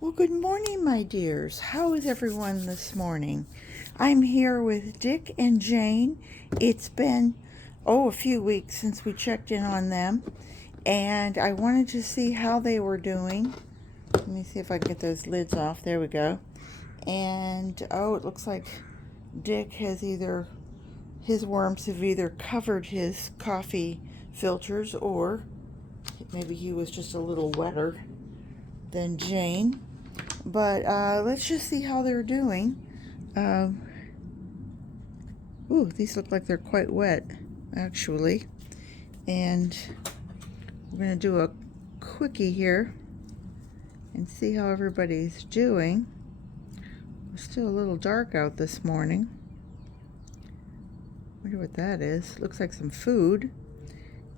Well, good morning, my dears. How is everyone this morning? I'm here with Dick and Jane. It's been, a few weeks since we checked in on them, and I wanted to see how they were doing. Let me see if I can get those lids off. There we go. And, it looks like Dick has his worms have either covered his coffee filters or maybe he was just a little wetter than Jane. But let's just see how they're doing. Um, these look like they're quite wet, actually. And we're going to do a quickie here and see how everybody's doing. It's still a little dark out this morning. Wonder what that is. Looks like some food.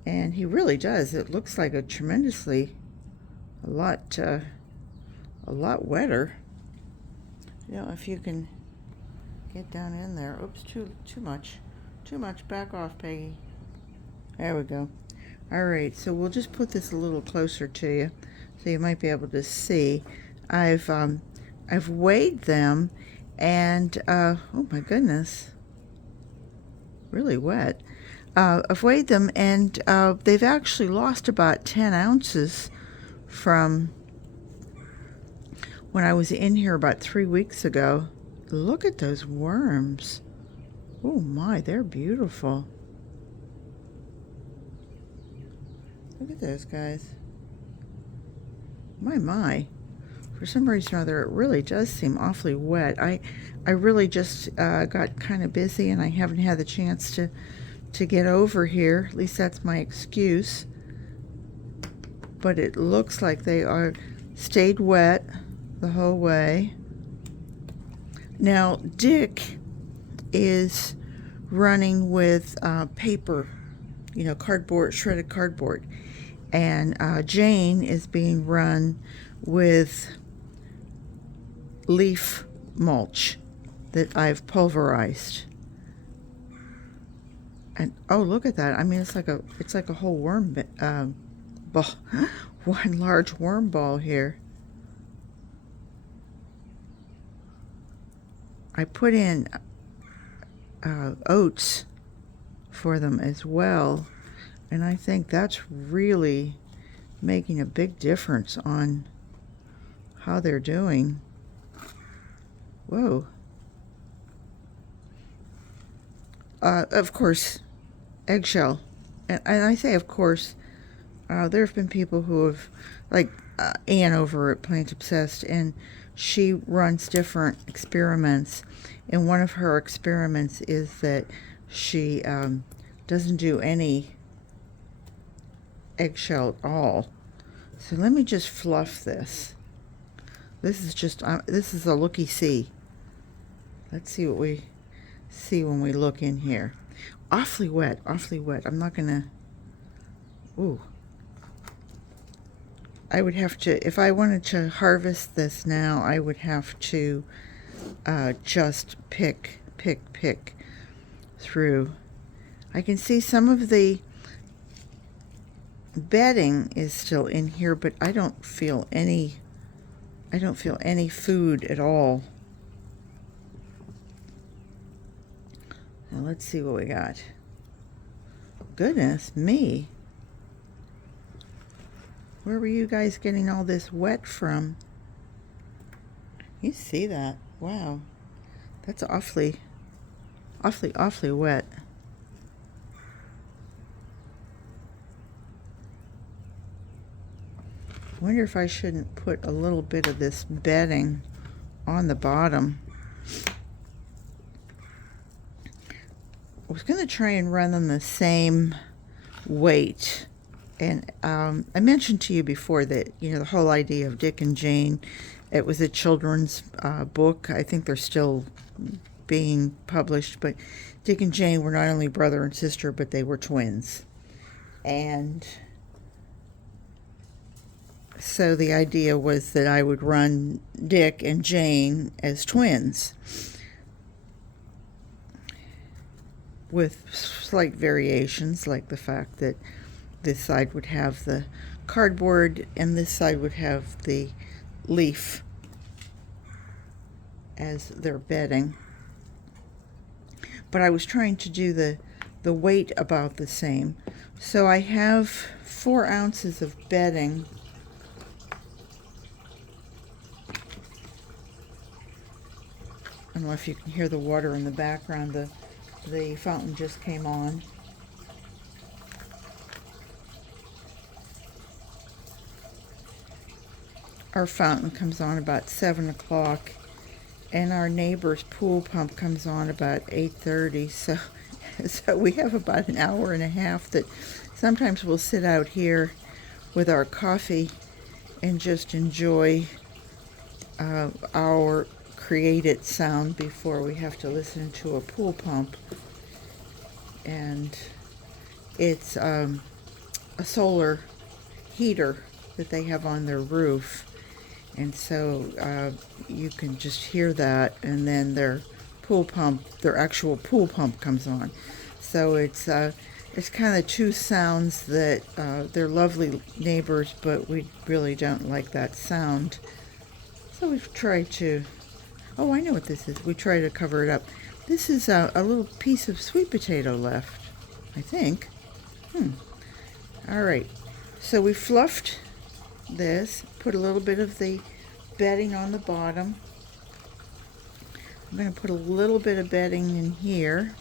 And he really does. It looks like a lot wetter. I don't know if you can get down in there. Oops, too much. Back off, Peggy. There we go. All right, so we'll just put this a little closer to you so you might be able to see. I've weighed them, and oh my goodness, really wet. I've weighed them, and they've actually lost about 10 ounces from when I was in here about 3 weeks ago. Look at those worms. Oh my, they're beautiful. Look at those guys. My. For some reason or other, it really does seem awfully wet. I really just got kind of busy, and I haven't had the chance to get over here. At least that's my excuse. But it looks like they are stayed wet the whole way. Now, Dick is running with paper, cardboard, shredded cardboard. And Jane is being run with leaf mulch that I've pulverized. And oh, look at that. I mean, it's like a whole worm ball, one large worm ball here. I put in oats for them as well, and I think that's really making a big difference on how they're doing. Whoa. Of course, eggshell. And I say, of course, there have been people who have, like Ann over at Plant Obsessed, and she runs different experiments. And one of her experiments is that she doesn't do any eggshell at all. So let me just fluff this. This is a looky-see. Let's see what we see when we look in here. Awfully wet. I'm not gonna. Ooh. I would have to, if I wanted to harvest this now, I would have to just pick through. I can see some of the bedding is still in here, but I don't feel any food at all. Now let's see what we got. Goodness me. Where were you guys getting all this wet from? You see that? Wow. That's awfully wet. Wonder if I shouldn't put a little bit of this bedding on the bottom. I was going to try and run them the same weight. And I mentioned to you before that, the whole idea of Dick and Jane, it was a children's book. I think they're still being published. But Dick and Jane were not only brother and sister, but they were twins. And so the idea was that I would run Dick and Jane as twins, with slight variations, like the fact that this side would have the cardboard and this side would have the leaf as their bedding. But I was trying to do the weight about the same. So I have 4 ounces of bedding. I don't know if you can hear the water in the background. The fountain just came on. Our fountain comes on about 7 o'clock, and our neighbor's pool pump comes on about 8:30. So we have about an hour and a half that sometimes we'll sit out here with our coffee and just enjoy our created sound before we have to listen to a pool pump. And it's a solar heater that they have on their roof, and so you can just hear that, and then their actual pool pump comes on. So it's kind of 2 sounds that they're lovely neighbors, but we really don't like that sound. So we've tried to, oh, I know what this is. We try to cover it up. This is a little piece of sweet potato left, I think. All right. So we fluffed this, put a little bit of the bedding on the bottom. I'm going to put a little bit of bedding in here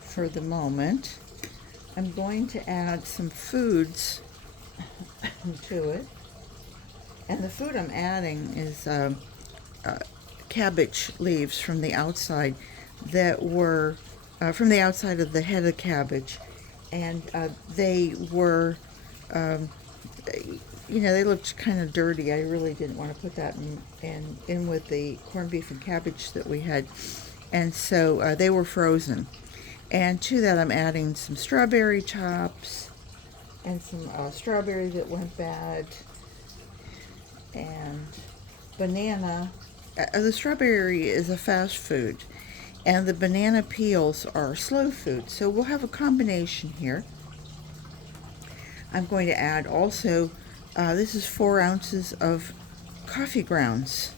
for the moment. I'm going to add some foods to it. And the food I'm adding is cabbage leaves from the outside that were from the outside of the head of cabbage. And they were, they looked kind of dirty. I really didn't want to put that in with the corned beef and cabbage that we had. And so they were frozen. And to that I'm adding some strawberry tops and some strawberry that went bad, and banana. The strawberry is a fast food, and the banana peels are slow food. So we'll have a combination here. I'm going to add also, this is 4 ounces of coffee grounds.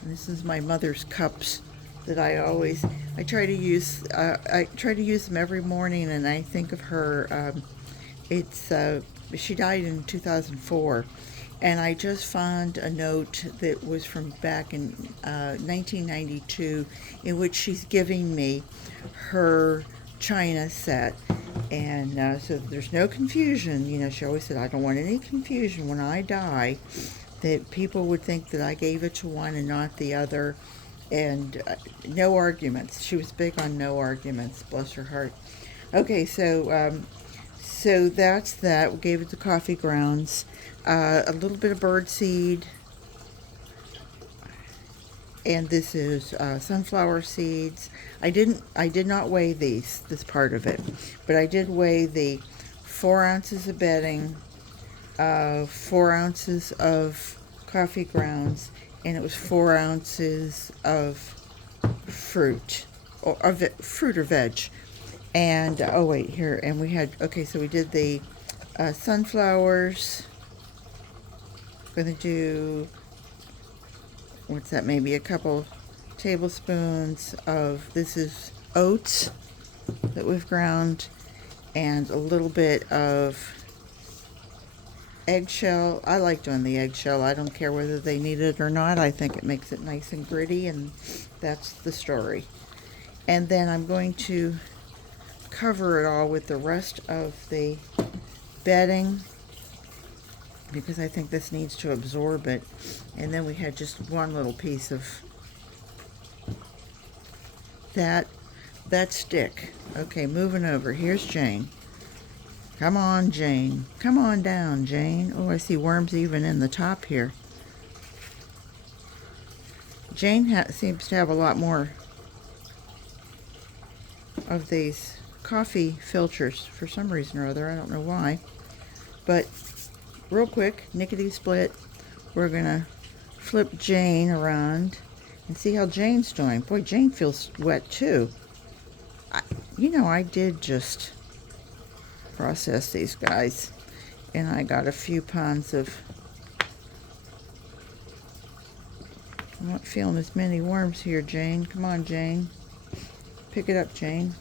And this is my mother's cups that I try to use. I try to use them every morning, and I think of her. She died in 2004, and I just found a note that was from back in 1992, in which she's giving me her china set. And so there's no confusion. She always said, I don't want any confusion when I die, that people would think that I gave it to one and not the other. And no arguments. She was big on no arguments, bless her heart. Okay, so that's that. We gave it the coffee grounds, a little bit of bird seed, and this is sunflower seeds. I did not weigh this part of it, but I did weigh the 4 ounces of bedding, 4 ounces of coffee grounds, and it was 4 ounces of fruit or veg. And oh wait, here, and we had, okay, so we did the sunflowers. I'm gonna do, what's that, maybe a couple tablespoons of, this is oats that we've ground, and a little bit of eggshell. I like doing the eggshell. I don't care whether they need it or not. I think it makes it nice and gritty, and that's the story. And then I'm going to cover it all with the rest of the bedding, because I think this needs to absorb it. And then we had just one little piece of that stick. Okay, moving over. Here's Jane. Come on, Jane. Come on down, Jane. Oh, I see worms even in the top here. Jane seems to have a lot more of these coffee filters for some reason or other. I don't know why. But real quick, nickety split, we're going to flip Jane around and see how Jane's doing. Boy, Jane feels wet too. I did just process these guys, And I got a few pounds of, I'm not feeling as many worms here, Jane. Come on, Jane. Pick it up, Jane.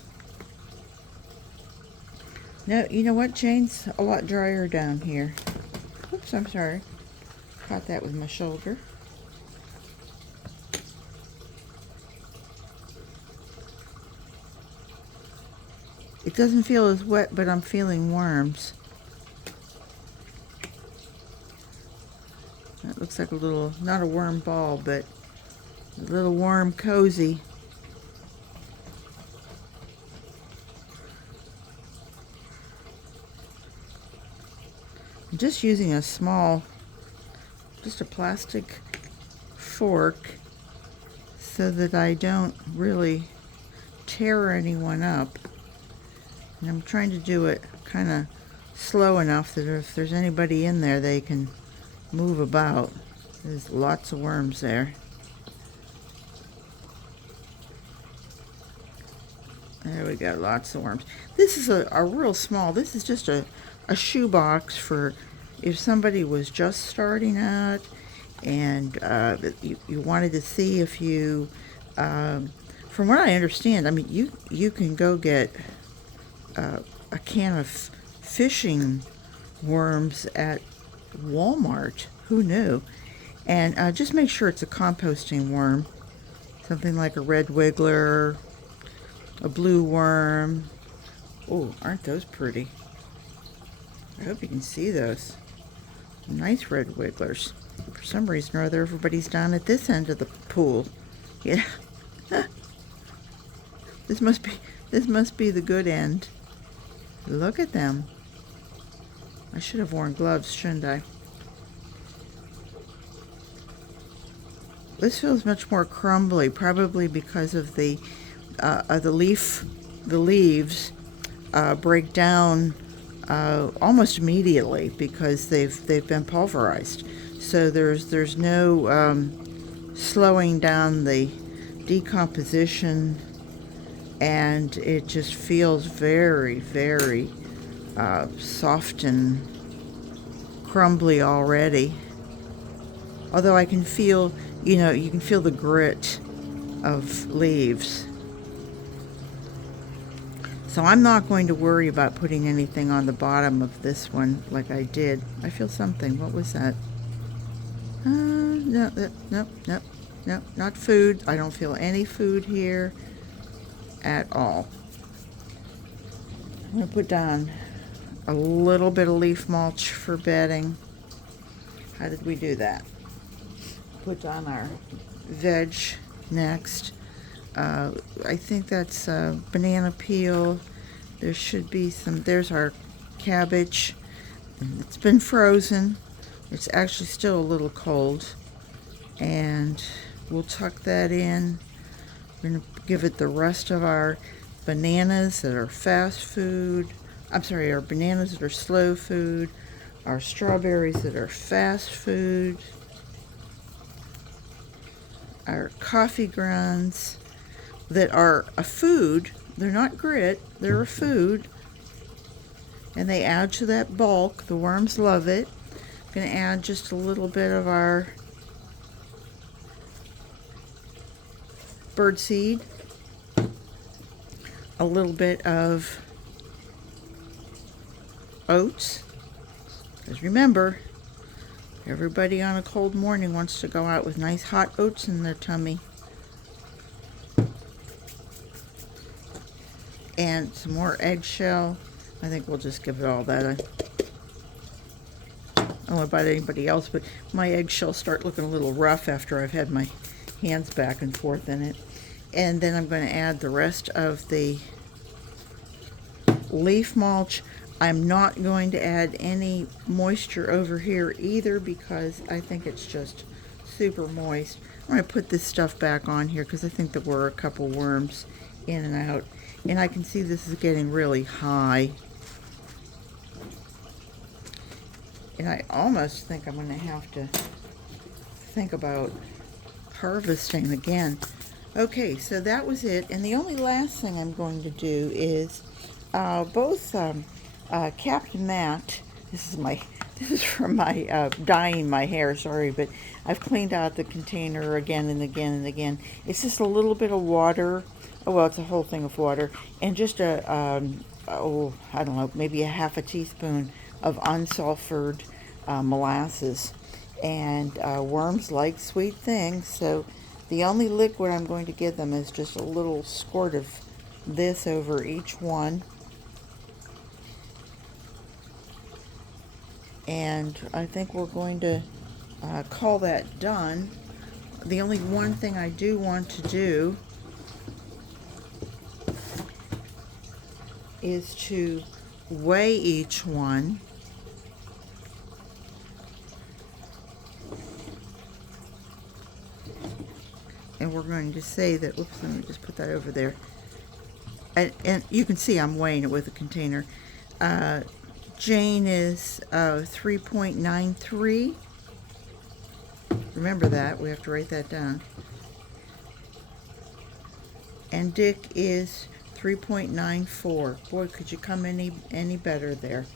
No, you know what, Jane's a lot drier down here. Oops, I'm sorry. Caught that with my shoulder. It doesn't feel as wet, but I'm feeling worms. That looks like a little, not a worm ball, but a little worm cozy. I'm just using a small, just a plastic fork so that I don't really tear anyone up. And I'm trying to do it kind of slow enough that if there's anybody in there, they can move about. There's lots of worms there. There we go, lots of worms. This is a real small, this is just a shoebox for if somebody was just starting out and you wanted to see if you, from what I understand, I mean, you can go get a can of fishing worms at Walmart. Who knew? And just make sure it's a composting worm. Something like a red wiggler, a blue worm. Oh, aren't those pretty? I hope you can see those. Nice red wigglers. For some reason or other, everybody's down at this end of the pool. Yeah. This must be the good end. Look at them. I should have worn gloves, shouldn't I? This feels much more crumbly, probably because of the leaves break down almost immediately because they've been pulverized. So there's no slowing down the decomposition, and it just feels very, very soft and crumbly already. Although I can feel, you know, you can feel the grit of leaves. So I'm not going to worry about putting anything on the bottom of this one like I did. I feel something. What was that? No, not food. I don't feel any food here at all. I'm going to put down a little bit of leaf mulch for bedding. How did we do that? Put down our veg next. I think that's banana peel. There should be some, there's our cabbage. It's been frozen. It's actually still a little cold. And we'll tuck that in. We're going to give it the rest of our bananas that are fast food. I'm sorry, our bananas that are slow food. Our strawberries that are fast food. Our coffee grounds that are a food. They're not grit, they're a food. And they add to that bulk. The worms love it. I'm going to add just a little bit of our birdseed. A little bit of oats. Because remember, everybody on a cold morning wants to go out with nice hot oats in their tummy. And some more eggshell. I think we'll just give it all that. I don't know about anybody else, but my eggshells start looking a little rough after I've had my hands back and forth in it. And then I'm going to add the rest of the leaf mulch. I'm not going to add any moisture over here either because I think it's just super moist. I'm going to put this stuff back on here because I think there were a couple worms in and out. And I can see this is getting really high. And I almost think I'm going to have to think about harvesting again. Okay, so that was it. And the only last thing I'm going to do is both Captain Matt this is from my dyeing my hair, sorry, but I've cleaned out the container again and again and again. It's just a little bit of water. Oh, well, it's a whole thing of water, and just I don't know, maybe a half a teaspoon of unsulfured molasses. And worms like sweet things, so the only liquid I'm going to give them is just a little squirt of this over each one. And I think we're going to call that done. The only one thing I do want to do is to weigh each one. And we're going to say that, oops, let me just put that over there. And you can see I'm weighing it with a container. Jane is 3.93. Remember that, we have to write that down. And Dick is 3.94. Boy, could you come any better there.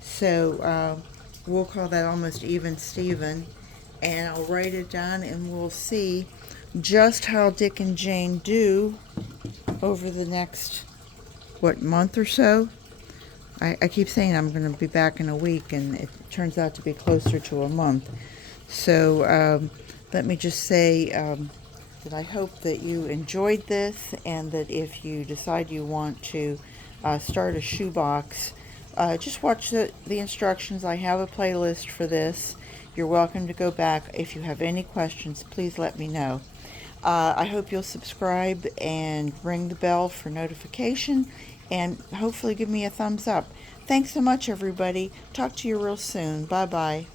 So we'll call that almost even Steven. And I'll write it down and we'll see just how Dick and Jane do over the next, month or so. I keep saying I'm going to be back in a week, and it turns out to be closer to a month. So let me just say that I hope that you enjoyed this, and that if you decide you want to start a shoebox, just watch the instructions. I have a playlist for this. You're welcome to go back. If you have any questions, please let me know. I hope you'll subscribe and ring the bell for notification, and hopefully give me a thumbs up. Thanks so much, everybody. Talk to you real soon. Bye-bye.